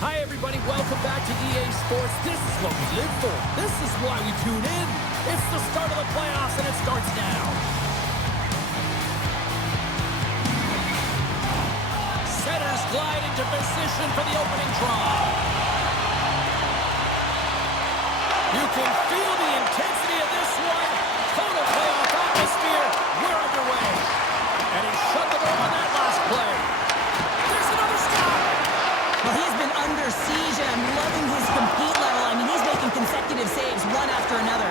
Hi, everybody. Welcome back to EA Sports. This is what we live for. This is why we tune in. It's the start of the playoffs, and it starts now. Setters glide into position for the opening draw. You can feel the intensity of this one. Total playoff atmosphere. We're underway. And he shut the door on that last play. There's another stop. Well, he's been under siege, and I'm loving his compete level. I mean, he's making consecutive saves one after another.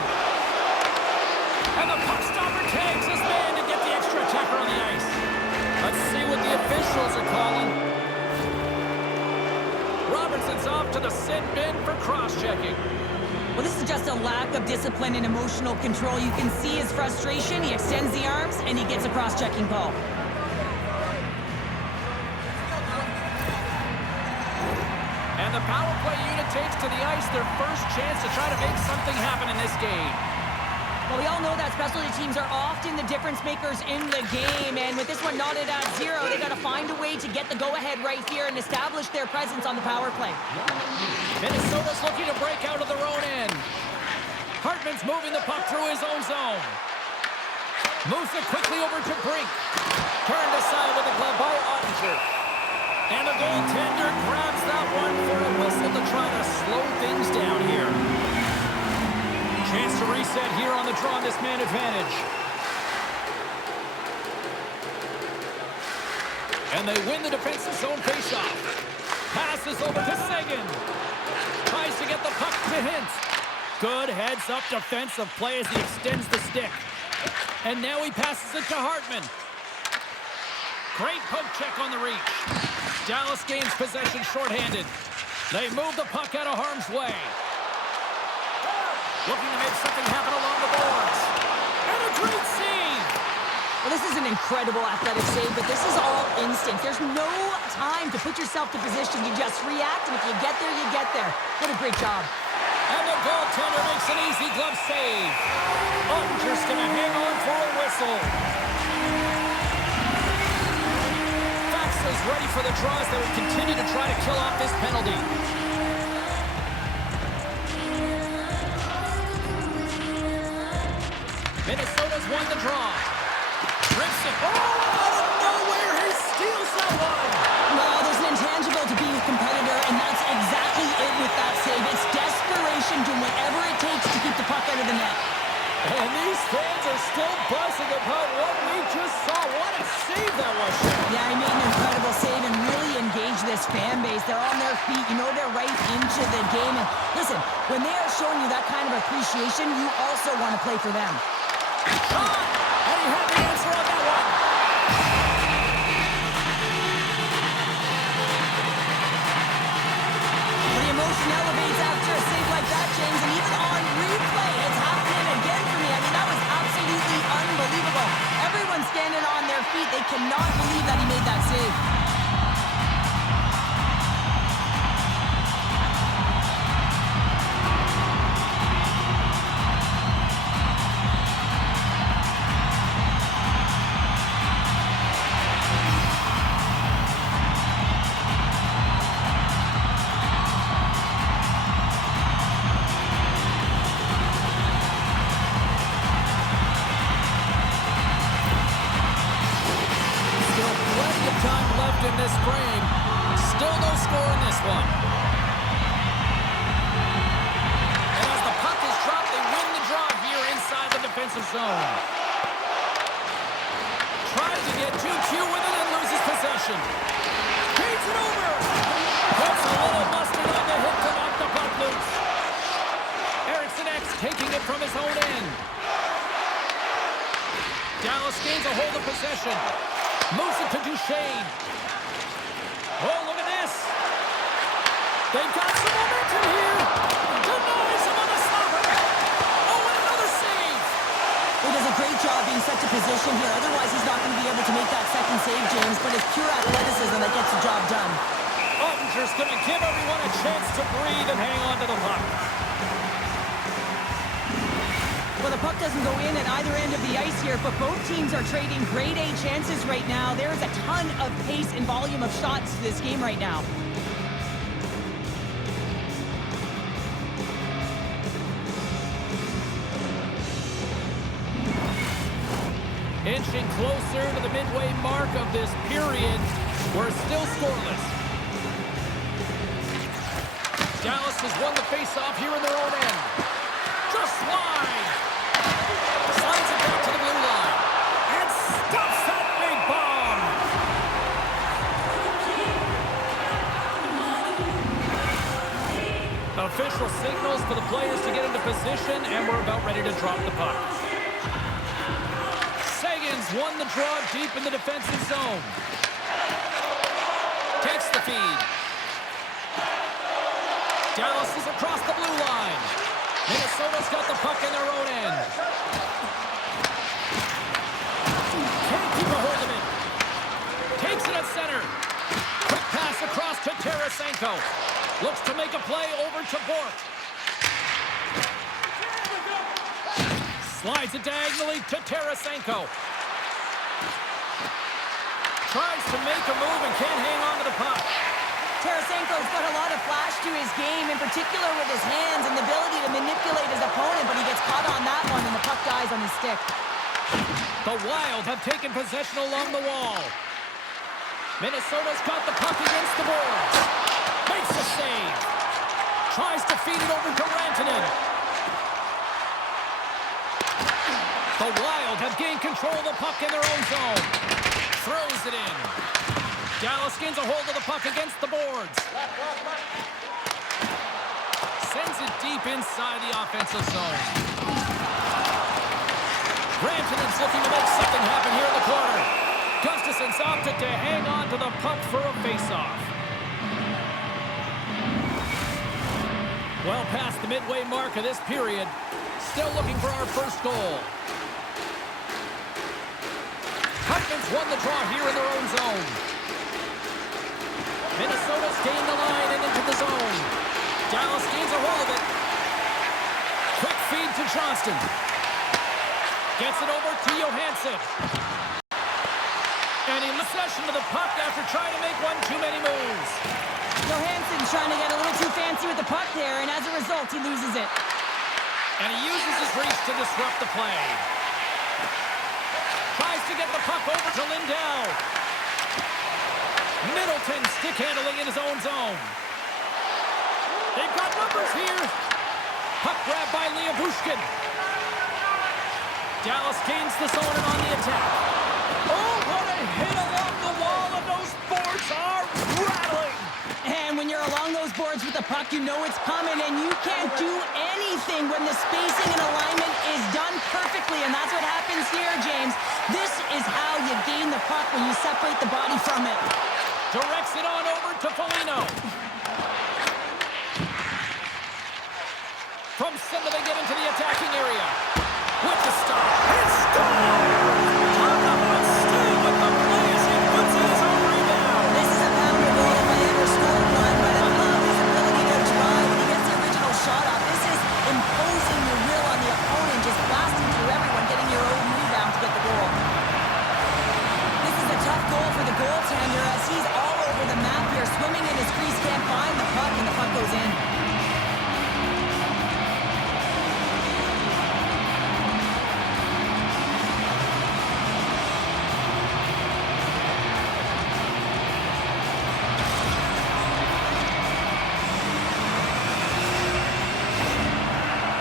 And the puck stopper tags his man to get the extra attacker on the ice. Let's see what the officials are calling. Robertson's off to the sin bin for cross-checking. Well, this is just a lack of discipline and emotional control. You can see his frustration. He extends the arms, and he gets a cross-checking call. And the power play unit takes to the ice their first chance to try to make something happen in this game. Well, we all know that specialty teams are often the difference makers in the game, and with this one knotted at 0, they got to find a way to get the go-ahead right here and establish their presence on the power play. Minnesota's looking to break out of their own end. Hartman's moving the puck through his own zone. Moves it quickly over to Brink. Turned aside with a glove by Ottinger. And the goaltender grabs that one for a whistle to try to slow things down here. Chance to reset here on the draw on this man advantage. And they win the defensive zone faceoff. Passes over to Seguin. Tries to get the puck to Hintz. Good heads-up defensive play as he extends the stick. And now he passes it to Hartman. Great poke check on the reach. Dallas gains possession shorthanded. They move the puck out of harm's way. Looking to make something happen along the boards. And a great save. Well, this is an incredible athletic save, but this is all instinct. There's no time to put yourself to position. You just react, and if you get there, you get there. What a great job. And the goaltender makes an easy glove save. Ottinger's going to hang on for a whistle. Fax is ready for the draws that will continue to try to kill off this penalty. Minnesota's won the draw. Rips it. Oh, out of nowhere, he steals that one. Well, there's an intangible to being a competitor, and that's exactly it with that save. It's desperation, doing whatever it takes to keep the puck out of the net. And these fans are still buzzing about what we just saw. What a save that was. Yeah, he made an incredible save and really engaged this fan base. They're on their feet. You know they're right into the game. And listen, when they are showing you that kind of appreciation, you also want to play for them. Shot! And he had the answer on that one. The emotion elevates after a save like that, James, and even on replay, it's happening again for me. I mean, that was absolutely unbelievable. Everyone's standing on their feet. They cannot believe that he made that save. In this frame, still no score in this one. And as the puck is dropped, they win the draw here inside the defensive zone. Tries to get 2-2 with it and loses possession. Feeds it over. Puts a little mustard on the hit to knock the puck loose. Eriksson X taking it from his own end. Dallas gains a hold of possession. Moves it to Duchesne. Oh, look at this. They've got some momentum here. Denies him on the stopper. Oh, and another save. He does a great job being set to position here. Otherwise, he's not going to be able to make that second save, James. But it's pure athleticism that gets the job done. Ottinger's going to give everyone a chance to breathe and hang on to the puck. Well, the puck doesn't go in at either end of the ice here, but both teams are trading grade A chances right now. There is a ton of pace and volume of shots to this game right now. Inching closer to the midway mark of this period. We're still scoreless. Dallas has won the faceoff here in their own end. Just wide. Slides it back to the blue line. And stuffs that big bomb. Official signals for the players to get into position, and we're about ready to drop the puck. Sagan's won the draw deep in the defensive zone. Takes the feed. Dallas is across the blue line. Minnesota's got the puck in their own end. Can't keep a hold of it. Takes it at center. Quick pass across to Tarasenko. Looks to make a play over to Bork. Slides it diagonally to Tarasenko. Tries to make a move and can't hang on to the puck. Tarasenko's got a lot of flash to his game, in particular with his hands and the ability to manipulate his opponent, but he gets caught on that one and the puck dies on his stick. The Wild have taken possession along the wall. Minnesota's got the puck against the boards. Makes the save. Tries to feed it over to Rantanen. The Wild have gained control of the puck in their own zone. Throws it in. Dallas gains a hold of the puck against the boards. Sends it deep inside the offensive zone. Rantanen's looking to make something happen here in the corner. Gustafson's opted to hang on to the puck for a faceoff. Well past the midway mark of this period. Still looking for our first goal. Hartman's won the draw here in their own zone. Minnesota's gained the line and into the zone. Dallas gains a hold of it. Quick feed to Johnston. Gets it over to Johansson. And in possession of the puck after trying to make one too many moves. Johansson's trying to get a little too fancy with the puck there, and as a result, he loses it. And he uses his reach to disrupt the play. Tries to get the puck over to Lindell. Middleton stick handling in his own zone. They've got numbers here. Puck grab by Liabushkin. Dallas gains the zone and on the attack. Oh, what a hit along the wall, and those boards are rattling. And when you're along those boards with the puck, you know it's coming, and you can't do anything when the spacing and alignment is done perfectly, and that's what happens here, James. This is how you gain the puck, when you separate the body from it. Directs it on over to Foligno. From center, they get into the attacking area. With the stop. It's scored! Talk about stay with the play as he puts in his own rebound. This is a pounder goal if I ever scored one, but I love his ability to drive when he gets the original shot off. This is imposing your will on the opponent, just blasting through everyone, getting your own rebound to get the goal. This is a tough goal for the goaltender as he's all over the map here, swimming in his crease, can't find the puck, and the puck goes in.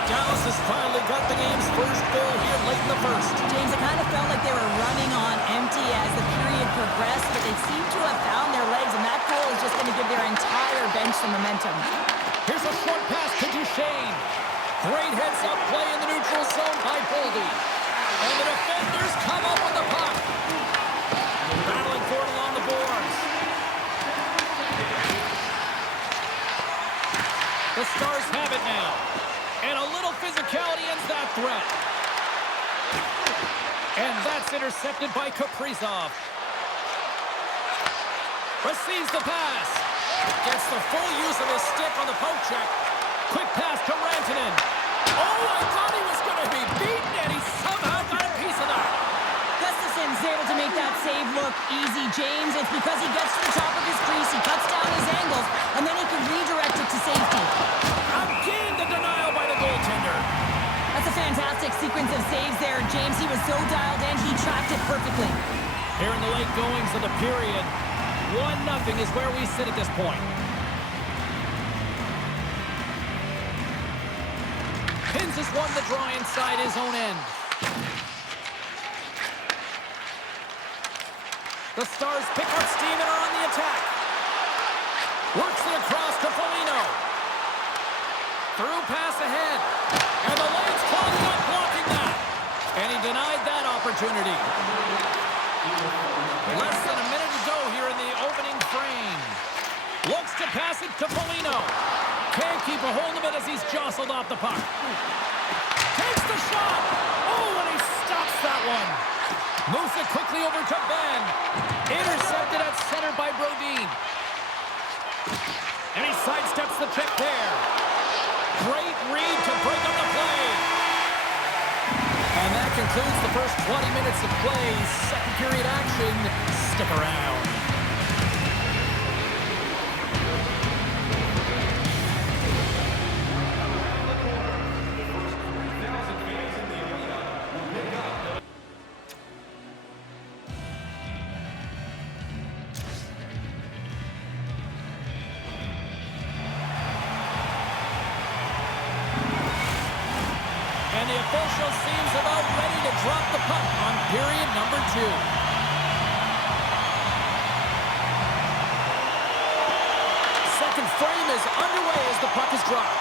Dallas has finally got the game's first goal here late in the first. James, it kind of felt like they were running on empty as the period progressed, but they seem to have found their legs, and that goal is just going to give their entire bench some momentum. Here's a short pass to Duchesne. Great heads-up play in the neutral zone by Boldy. And the defenders come up with the puck. Battling for it along the boards. The Stars have it now. And a little physicality ends that threat. And that's intercepted by Kaprizov. Receives the pass. Gets the full use of his stick on the poke check. Quick pass to Rantanen. Oh, I thought he was going to be beaten, and he somehow got a piece of that. Gustafson's able to make that save look easy, James. It's because he gets to the top of his crease, he cuts down his angles, and then he can redirect it to safety. Again, the denial by the goaltender. That's a fantastic sequence of saves there, James. He was so dialed in, he tracked it perfectly. Here in the late goings of the period, 1-0 is where we sit at this point. Pins has won the draw inside his own end. The Stars pick up steam and are on the attack. Works it across to Foligno. Through pass ahead. And the lane's clogging up, blocking that. And he denied that opportunity. Less than a minute to go here in the opening frame. Looks to pass it to Foligno. Can't keep a hold of it as he's jostled off the puck. Takes the shot. Oh, and he stops that one. Moves it quickly over to Ben. Intercepted at center by Brodin. And he sidesteps the check there. Great read to break up the play. And that concludes the first 20 minutes of play. Second period action. Stick around. And the official seems about ready to drop the puck on period number 2. Second frame is underway as the puck is dropped.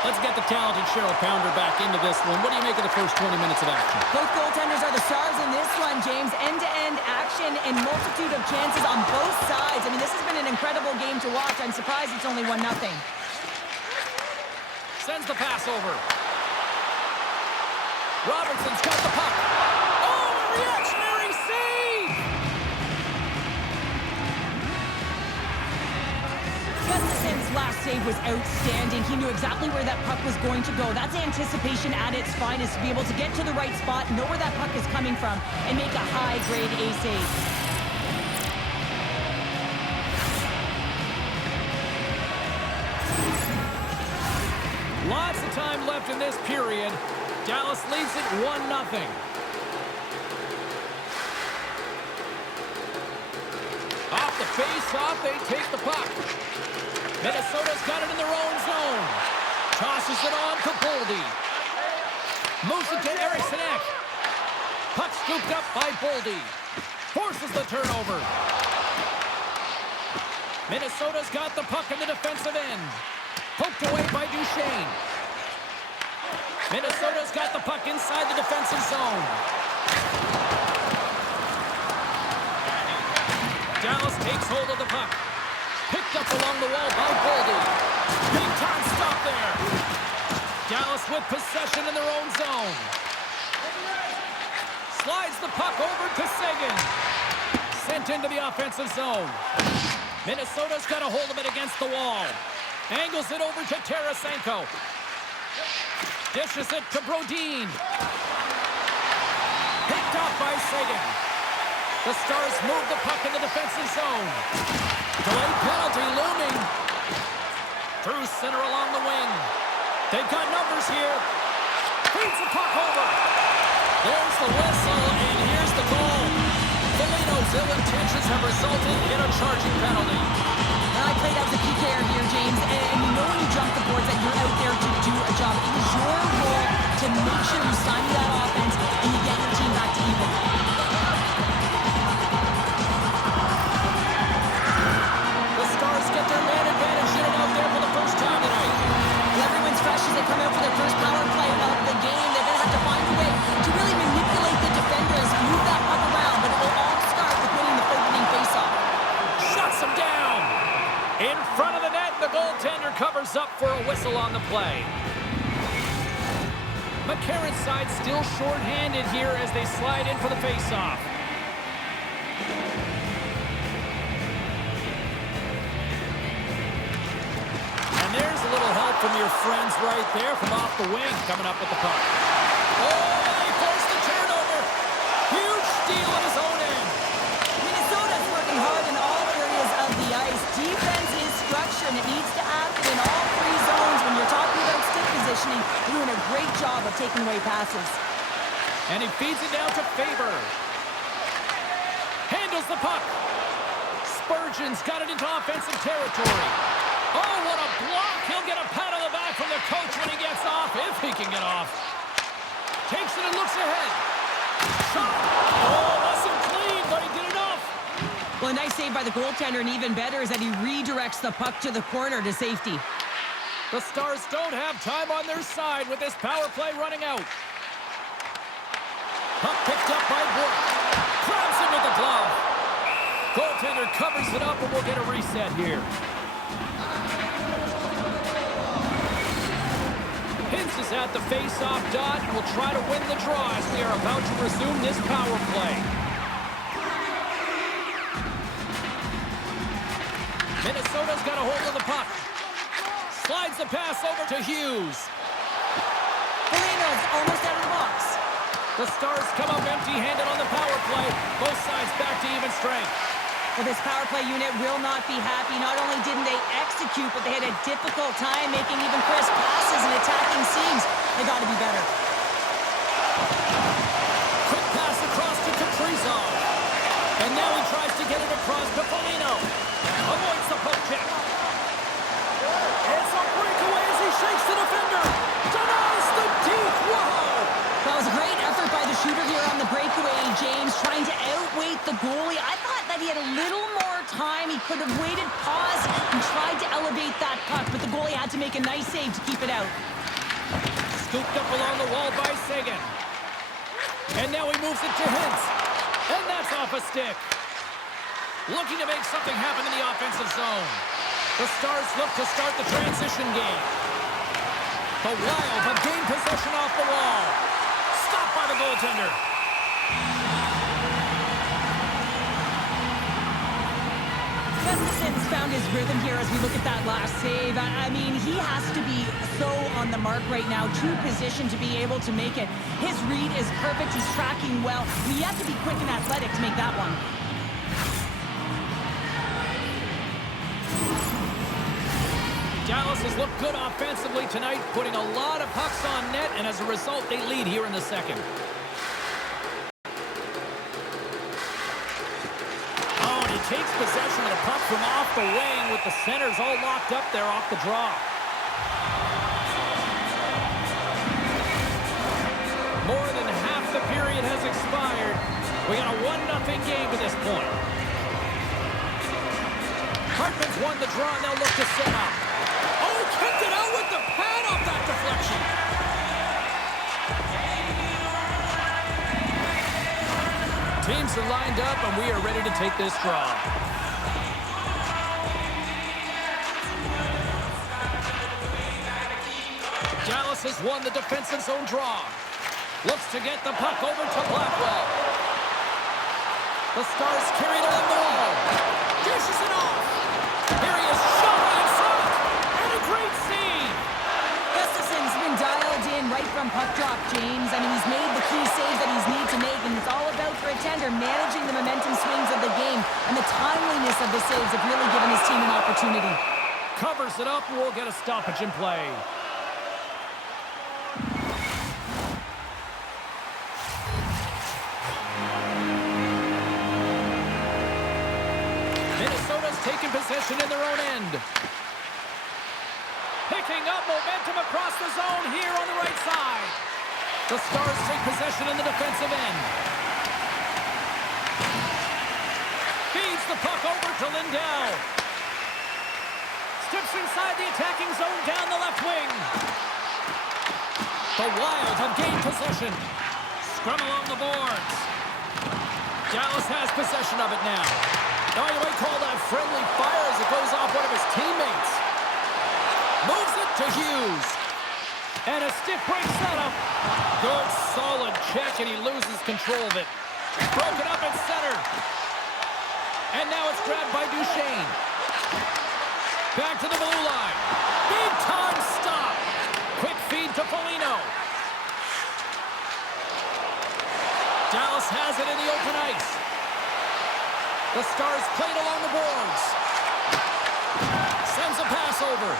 Let's get the talented Cheryl Pounder back into this one. What do you make of the first 20 minutes of action? Both goaltenders are the stars in this one, James. End-to-end action and multitude of chances on both sides. I mean, this has been an incredible game to watch. I'm surprised it's only 1-0. Sends the pass over. Robertson's got the puck. Oh, a reactionary save! Gustafson's last save was outstanding. He knew exactly where that puck was going to go. That's anticipation at its finest, to be able to get to the right spot, know where that puck is coming from, and make a high-grade A save. Lots of time left in this period. Dallas leads it 1-0. Off the face-off, they take the puck. Minnesota's got it in their own zone. Tosses it on to Boldy. Moves it to Eriksson. Puck scooped up by Boldy. Forces the turnover. Minnesota's got the puck in the defensive end. Poked away by Duchesne. Minnesota's got the puck inside the defensive zone. Dallas takes hold of the puck. Picked up along the wall by Boldy. Big time stop there. Dallas with possession in their own zone. Slides the puck over to Seguin. Sent into the offensive zone. Minnesota's got a hold of it against the wall. Angles it over to Tarasenko. Dishes it to Brodin. Picked off by Seguin. The Stars move the puck in the defensive zone. Delayed penalty looming. Through center along the wing. They've got numbers here. Feeds the puck over. There's the whistle, and here's the goal. Foligno's ill intentions have resulted in a charging penalty. I played as a PKer here, James, and you know when you jump the boards that you're out there to do a job. It is your role to make sure you stymie that offense and you get your team back to even. The Stars get their man advantage in and out there for the first time tonight. Well, everyone's fresh as they come out for their first power play of the game. They're going to have to find a way to really manipulate the defenders, move that puck around, but it will all start with winning the opening faceoff. Shuts him down. In front of the net, the goaltender covers up for a whistle on the play. McCarron's side still short-handed here as they slide in for the faceoff. And there's a little help from your friends right there from off the wing coming up with the puck. Oh, they forced the turnover. Huge steal at his own end. Minnesota's working hard in all areas of the ice. Defense is structure, and it needs to happen in all three zones. When you're talking about stick positioning, you're doing a great job of taking away passes. And he feeds it down to Faber. the puck. Spurgeon's got it into offensive territory. Oh, what a block. He'll get a pat on the back from the coach when he gets off, if he can get off. Takes it and looks ahead. Shot. Oh, wasn't clean, but he did enough. Well, a nice save by the goaltender, and even better is that he redirects the puck to the corner to safety. The Stars don't have time on their side with this power play running out. Puck picked up by Brook. Grabs it with the glove. Goaltender covers it up, and we'll get a reset here. Hintz is at the face-off dot and will try to win the draw as we are about to resume this power play. Minnesota's got a hold of the puck. Slides the pass over to Hughes. Foligno's almost out of the box. The Stars come up empty-handed on the power play. Both sides back to even strength. Well, this power play unit will not be happy. Not only didn't they execute, but they had a difficult time making even crisp passes and attacking seams. They got to be better. Quick pass across to Kaprizov. And now he tries to get it across to Foligno. Avoids the poke check. It's a breakaway as he shakes the defender. Denies the deep. Whoa! That was a great effort by the shooter here on the breakaway, James, trying to outweight the goalie. I thought that he had a little more time. He could have waited, paused, and tried to elevate that puck, but the goalie had to make a nice save to keep it out. Scooped up along the wall by Seguin. And now he moves it to Hintz. And that's off a stick. Looking to make something happen in the offensive zone. The Stars look to start the transition game. The Wild have gained possession off the wall. Stopped by the goaltender. Gustafson's found his rhythm here as we look at that last save. I mean, he has to be so on the mark right now, too positioned to be able to make it. His read is perfect. He's tracking well. You have to be quick and athletic to make that one. Dallas has looked good offensively tonight, putting a lot of pucks on net, and as a result, they lead here in the second. Oh, and he takes possession of the puck from off the wing with the centers all locked up there off the draw. More than half the period has expired. We got a 1-0 game to this point. Hartman's won the draw, and they'll look to set up. Oh, kicked it out with the pad off that deflection. Teams are lined up, and we are ready to take this draw. Dallas has won the defensive zone draw. Looks to get the puck over to Blackwell. The Stars carry it along the wall. Dishes it off. Here he is, shot in front. And a great save. Gustafson's been dialed in right from puck drop, James. I mean, he's made the key saves that he's needed to make, and it's all about for a tender managing the momentum swings of the game, and the timeliness of the saves have really given his team an opportunity. Covers it up, and we'll get a stoppage in play. Minnesota's taking possession in their own end. Picking up momentum across the zone here on the right side. The Stars take possession in the defensive end. Feeds the puck over to Lindell. Steps inside the attacking zone down the left wing. The Wild have gained possession. Scrum along the boards. Dallas has possession of it now. Now you might call that friendly fire as it goes off one of his teammates. Moves it to Hughes. And a stick break setup. Good, solid check, and he loses control of it. Broken up and centered. And now it's grabbed by Duchesne. Back to the blue line. Big time stop. Quick feed to Foligno. Dallas has it in the open ice. The Stars played along the boards. Sends a pass over.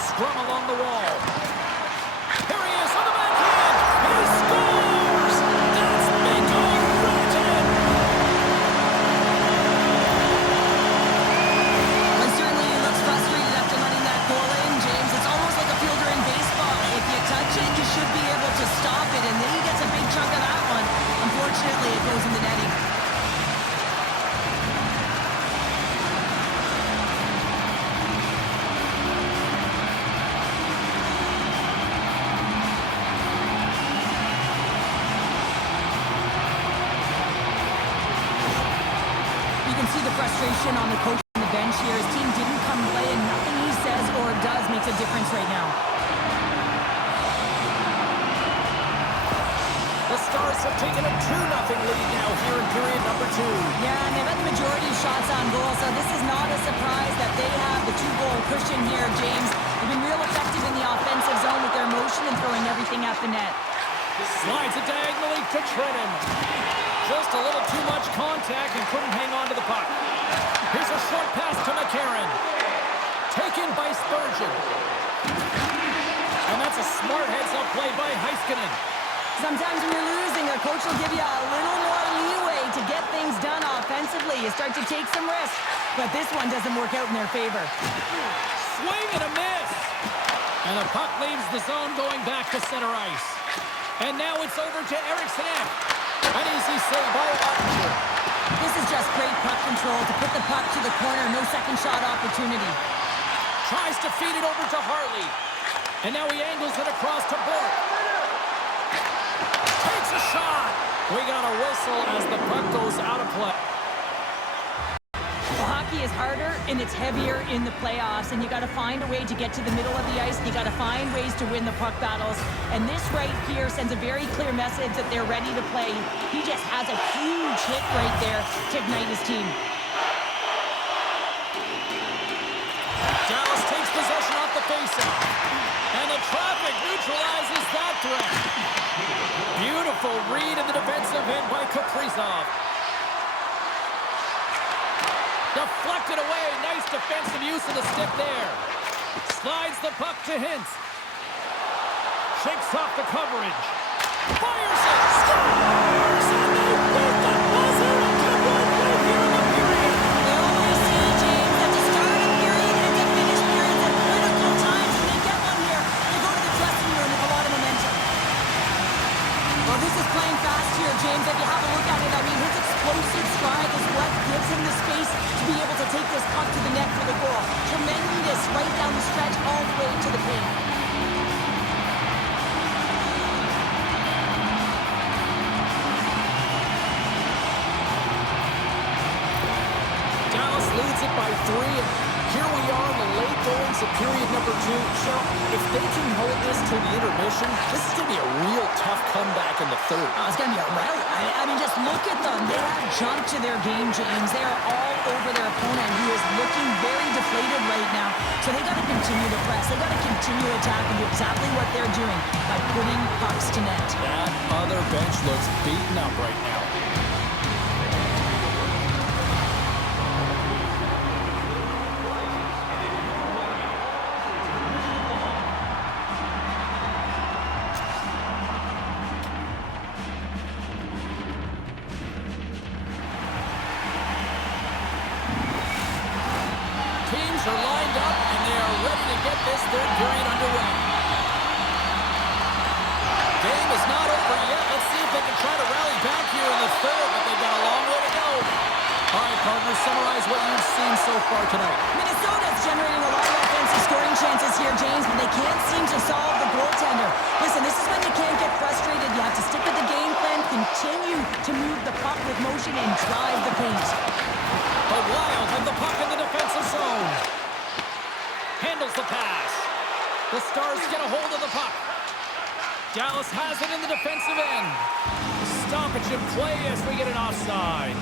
Scrum along the wall. Here he is on the backhand. He scores! That's Miko Rantanen! can see the frustration on the coach on the bench here. His team didn't come play, and nothing he says or does makes a difference right now. The Stars have taken a 2-0 lead now here in period number 2. Yeah, and they've had the majority of shots on goal, so this is not a surprise that they have the 2-goal cushion here, James. They've been real effective in the offensive zone with their motion and throwing everything at the net. Slides it diagonally to Trenton. Just a little too much contact and couldn't hang on to the puck. Here's a short pass to McCarron. Taken by Spurgeon. And that's a smart heads-up play by Heiskanen. Sometimes when you're losing, a coach will give you a little more leeway to get things done offensively. You start to take some risks, but this one doesn't work out in their favor. Swing and a miss. And the puck leaves the zone going back to center ice. And now it's over to Eriksson. An easy save by Altito. This is just great puck control to put the puck to the corner. No second shot opportunity. Tries to feed it over to Harley. And now he angles it across to Bork. Takes a shot. We got a whistle as the puck goes out of play. Well, hockey is harder and it's heavier in the playoffs, and you got to find a way to get to the middle of the ice. You got to find ways to win the puck battles, and this right here sends a very clear message that they're ready to play. He just has a huge hit right there to ignite his team. Dallas takes possession off the faceoff, and the traffic neutralizes that threat. Beautiful read in the defensive end by Kaprizov. Deflected away. Nice defensive use of the stick there. Slides the puck to Hintz. Shakes off the coverage. Fires it. Scores! And they beat the buzzer and get one right here in the period. They always say, James, that to start a period and to finish periods at critical times. When they get one here, they go to the dressing room with a lot of momentum. Well, this is playing fast here, James. If you have a look at it, I mean, his explosive stride is what gives him the space to be able to take this puck to the net for the goal. Tremendous right down the stretch all the way to the paint. Dallas leads it by 3, and here we are in the late goings of period number 2. So, if they can hold this to the intermission, this is going to be a real tough comeback in the third. Oh, it's going to be a rout. I mean, just look at them. They have jumped to their game, James. They are all over their opponent, who is looking very deflated right now. So they got to continue to press. They got to continue to attack and do exactly what they're doing by putting pucks to net. That other bench looks beaten up right now. Teams are lined up, and they are ready to get this third period underway. Game is not over yet. Let's see if they can try to rally back here in the third, but they've got a long way to go. All right, partners, summarize what you've seen so far tonight. Minnesota's generating a lot of offensive scoring chances here, James, but they can't seem to solve the goaltender. Listen, this is when you can't get frustrated. You have to stick with the game plan, continue to move the puck with motion, and drive the paint. The Wild have the puck in the defensive zone. Handles the pass. The Stars get a hold of the puck. Dallas has it in the defensive end. Stoppage in play as we get an offside.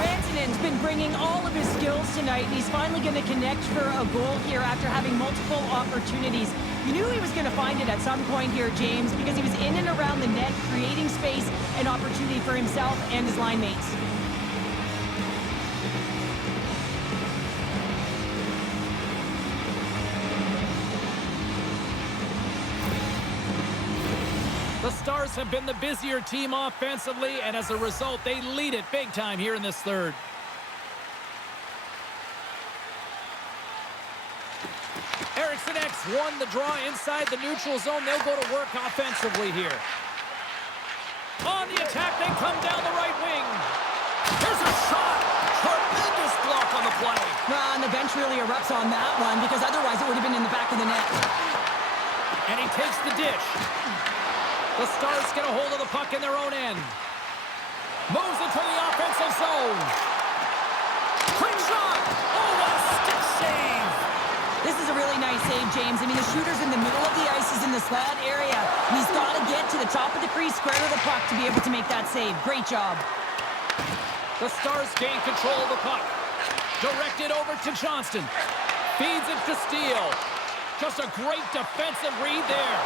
Rantanen's been bringing all of his skills tonight, and he's finally going to connect for a goal here after having multiple opportunities. You knew he was going to find it at some point here, James, because he was in and around the net, creating space and opportunity for himself and his line mates. The Stars have been the busier team offensively, and as a result, they lead it big time here in this third. Eriksson won the draw inside the neutral zone. They'll go to work offensively here. On the attack, they come down the right wing. There's a shot. Tremendous block on the play. Well, and the bench really erupts on that one, because otherwise it would have been in the back of the net. And he takes the dish. The Stars get a hold of the puck in their own end. Moves it to the offensive zone. zone. Quick shot. Oh, what a stick save. This is a really nice save, James. I mean, the shooter's in the middle of the ice. He's in the slot area. And he's got to get to the top of the crease, square to the puck to be able to make that save. Great job. The Stars gain control of the puck. Directed over to Johnston. Feeds it to Steele. Just a great defensive read there.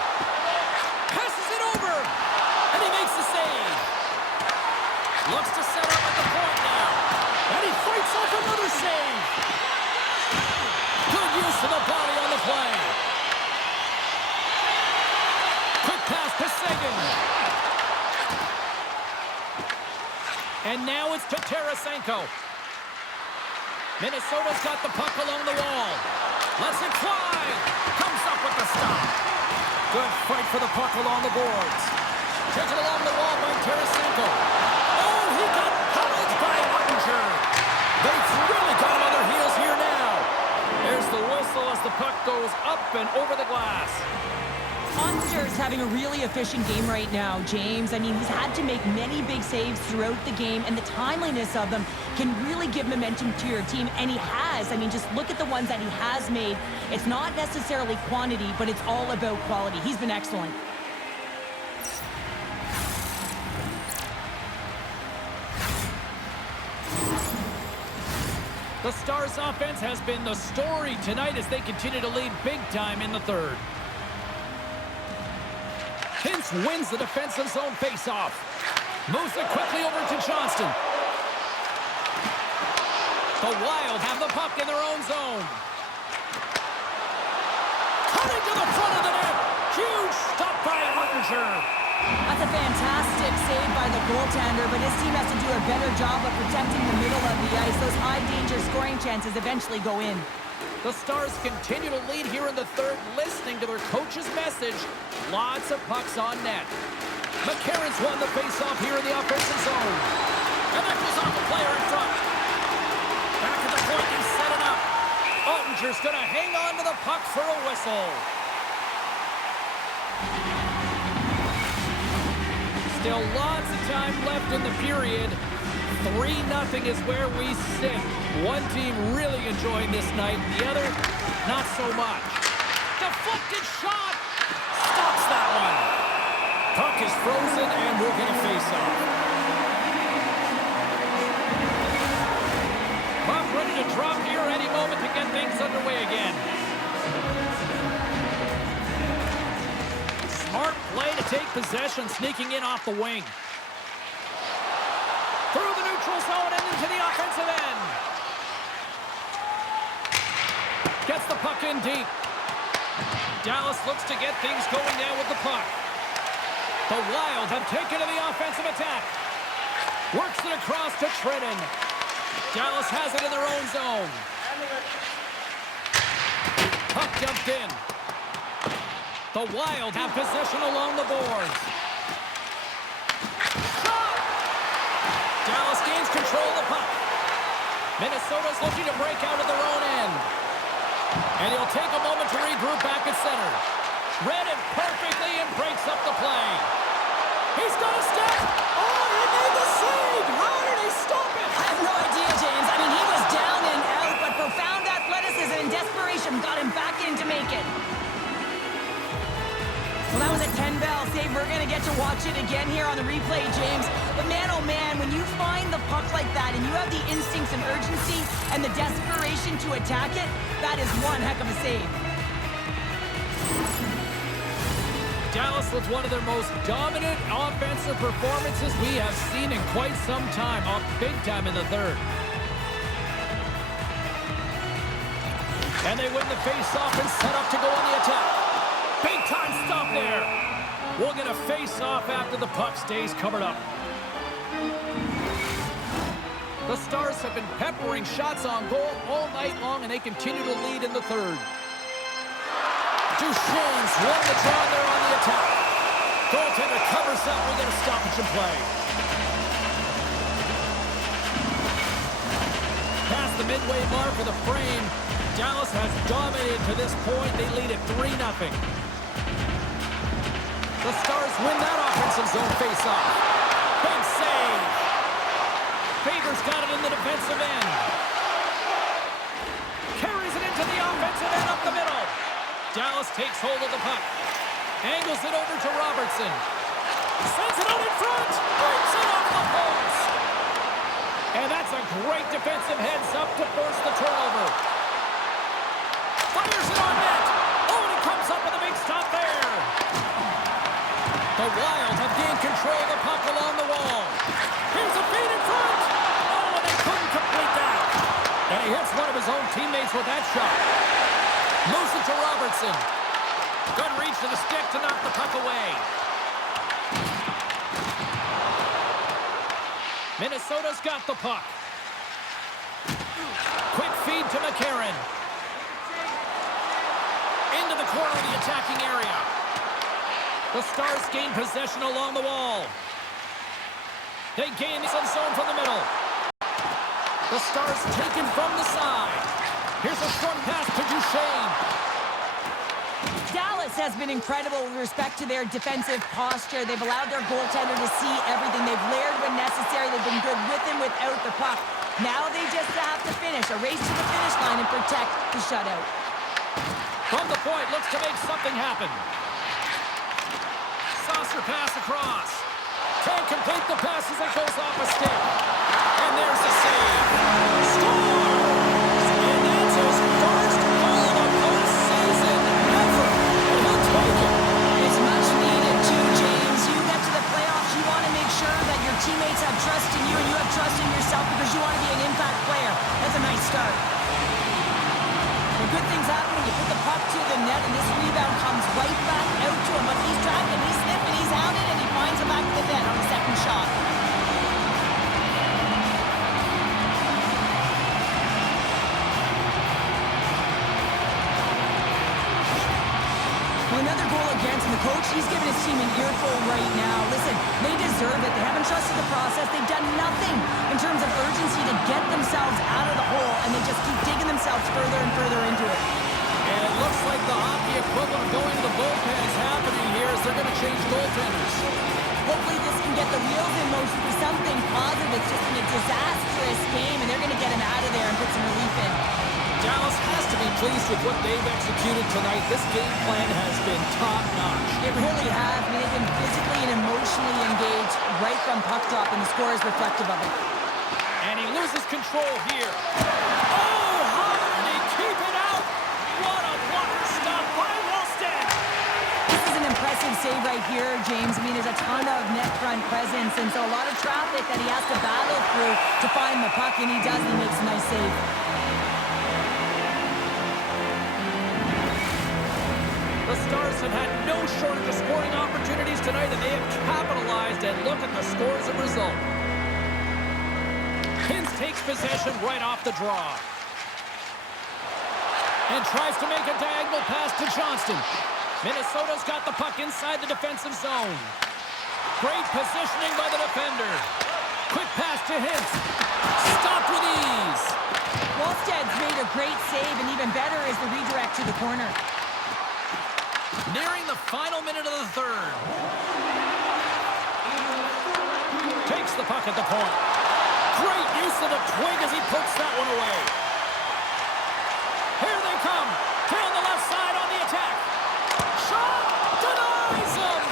Passes it over. And he makes the save. Looks to set up at the point now. And he fights off another save. Good use of the body on the play. Quick pass to Seguin. And now it's to Tarasenko. Minnesota's got the puck along the wall. Lets it fly. Comes up with the stop. Good fight for the puck along the boards. Taken along the wall by Tarasenko. Oh, he got pummeled by Ottinger. They've really got him on their heels here now. There's the whistle as the puck goes up and over the glass. Ottinger's having a really efficient game right now, James. I mean, he's had to make many big saves throughout the game, and the timeliness of them can really give momentum to your team, and he has. I mean, just look at the ones that he has made. It's not necessarily quantity, but it's all about quality. He's been excellent. The Stars offense has been the story tonight as they continue to lead big time in the third. Hintz wins the defensive zone faceoff. Moves it quickly over to Johnston. The Wild have the puck in their own zone. Cutting to the front of the net. Huge stop by Ottinger. That's a fantastic save by the goaltender, but his team has to do a better job of protecting the middle of the ice. Those high-danger scoring chances eventually go in. The Stars continue to lead here in the third, listening to their coach's message. Lots of pucks on net. McCarron's won the faceoff here in the offensive zone. And that goes off the player in front. Back at the point, he's setting up. Ottinger's going to hang on to the puck for a whistle. Still lots of time left in the period. 3-0 is where we sit. One team really enjoying this night, the other not so much. Deflected shot! Stops that one. Puck is frozen and we're going to face off. Puck ready to drop here any moment to get things underway again. Smart play to take possession, sneaking in off the wing. Through the neutral zone and into the offensive end. Gets the puck in deep. Dallas looks to get things going down with the puck. The Wild have taken to the offensive attack. Works it across to Trenton. Dallas has it in their own zone. Puck dumped in. The Wild have possession along the boards. Shot! Dallas gains control of the puck. Minnesota's looking to break out of their own end. And he'll take a moment to regroup back at center. Read it perfectly and breaks up the play. He's got a step. Oh, he made the save. How did he stop it? I have no idea, James. I mean, he was down and out, but profound athleticism and desperation got him back in to make it. Well, that was a 10-bell save. We're going to get to watch it again here on the replay, James. But man, oh man, when you find the puck like that and you have the instincts and urgency and the desperation to attack it, that is one heck of a save. Dallas with one of their most dominant offensive performances we have seen in quite some time, up big time in the third. And they win the face-off and set up to go on the attack. Big time stop there. We'll get a face-off after the puck stays covered up. The Stars have been peppering shots on goal all night long, and they continue to lead in the third. Duchesne's won the draw there on the attack. Goaltender covers up. We get a stoppage in play. Past the midway mark of the frame, Dallas has dominated to this point. They lead at 3-0. The Stars win that offensive zone face-off. Big save. Favors Oilers got it in the defensive end. Carries it into the offensive end up the middle. Dallas takes hold of the puck. Angles it over to Robertson. Sends it out in front. Breaks it off the post. And that's a great defensive heads-up to force the turnover. Fires it on net. Oh, and he comes up with a big stop there. The Wild have gained control of the puck along the wall. Here's a feed in front. Oh, and they couldn't complete that. And he hits one of his own teammates with that shot. Moves it to Robertson. Good reach to the stick to knock the puck away. Minnesota's got the puck. Quick feed to McCarron. Into the corner of the attacking area. The Stars gain possession along the wall. They gain the zone from the middle. The Stars taken from the side. Here's a short pass to Duchesne. Dallas has been incredible with respect to their defensive posture. They've allowed their goaltender to see everything. They've layered when necessary. They've been good with and without the puck. Now they just have to finish. A race to the finish line and protect the shutout. From the point, looks to make something happen. Saucer pass across. Can't complete the pass as it goes off a stick. And there's the save. Scores! And that's his first goal of the postseason ever. And he'll take it. It's much needed too, James. You get to the playoffs, you want to make sure that your teammates have trust in you and you have trust in yourself because you want to be an impact player. That's a nice start. The good things happen when you put the puck to the net and this rebound comes right back out to him. But he's driving, he's sniffing, he's hounded, and he finds him back to the net on the second shot. Well, another goal against him. The coach, he's giving his team an earful right now. Listen, they deserve it. They haven't trusted the process. They've done nothing in terms of urgency to get themselves out of the hole, and they just keep digging themselves further and further into it. And it looks like the hockey equivalent of going to the bullpen is happening here as they're going to change goaltenders. Hopefully this can get the wheels in motion for something positive. It's just been a disastrous game, and they're going to get him out of there and put some relief in. Dallas has to be pleased with what they've executed tonight. This game plan has been top-notch. It really has. I mean, they've been physically and emotionally engaged right from puck drop, and the score is reflective of it. And he loses control here. Oh, how did he keep it out? What a blocker stop by Wilston. This is an impressive save right here, James. I mean, there's a ton of net front presence, and so a lot of traffic that he has to battle through to find the puck, and he does, and he makes a nice save. The Stars have had no shortage of scoring opportunities tonight, and they have capitalized, and look at the score as a result. Hintz takes possession right off the draw. And tries to make a diagonal pass to Johnston. Minnesota's got the puck inside the defensive zone. Great positioning by the defender. Quick pass to Hintz. Stopped with ease. Wallsted's made a great save, and even better is the redirect to the corner. Nearing the final minute of the third. Takes the puck at the point. Great use of the twig as he puts that one away. Here they come. Down the left side on the attack. Shot! Denies him!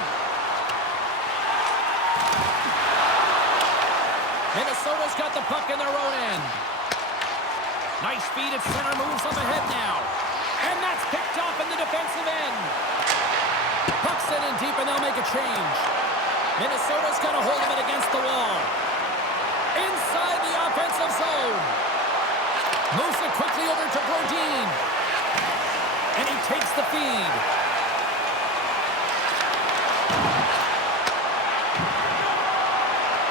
Minnesota's got the puck in their own end. Nice feed at center, moves on the head now. And that's picked off in the defensive end. Puck's in deep, and they'll make a change. Minnesota's got a hold of it against the wall. Inside the offensive zone. Moves it quickly over to Brodin. And he takes the feed.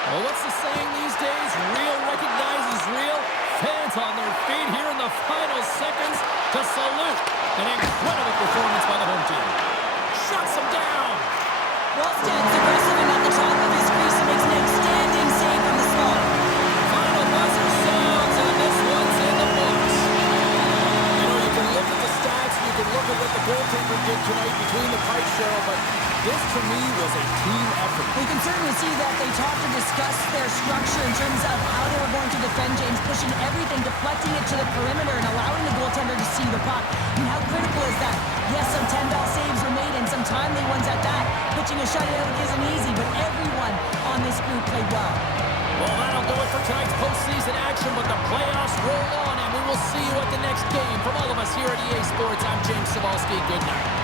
Well, what's the saying these days? Real recognizes real. Fans on their feet here in the final seconds to salute an incredible performance by the home team. Shuts him down. Wallsted's aggressive and at the top of his crease and makes an outstanding save from the slot. Final buzzer sounds, and this one's in the books. You know, you can look at the stats, you can look at what the goaltender did tonight between the pipes, Cheryl, but This, to me, was a team effort. We can certainly see that they talked and discussed their structure in terms of how they were going to defend James, pushing everything, deflecting it to the perimeter, and allowing the goaltender to see the puck. And how critical is that? Yes, some 10-ball saves were made and some timely ones at that. Pitching a shutout isn't easy, but everyone on this group played well. Well, that'll do it for tonight's postseason action, but the playoffs roll on, and we will see you at the next game. From all of us here at EA Sports, I'm James Cybulski. Good night.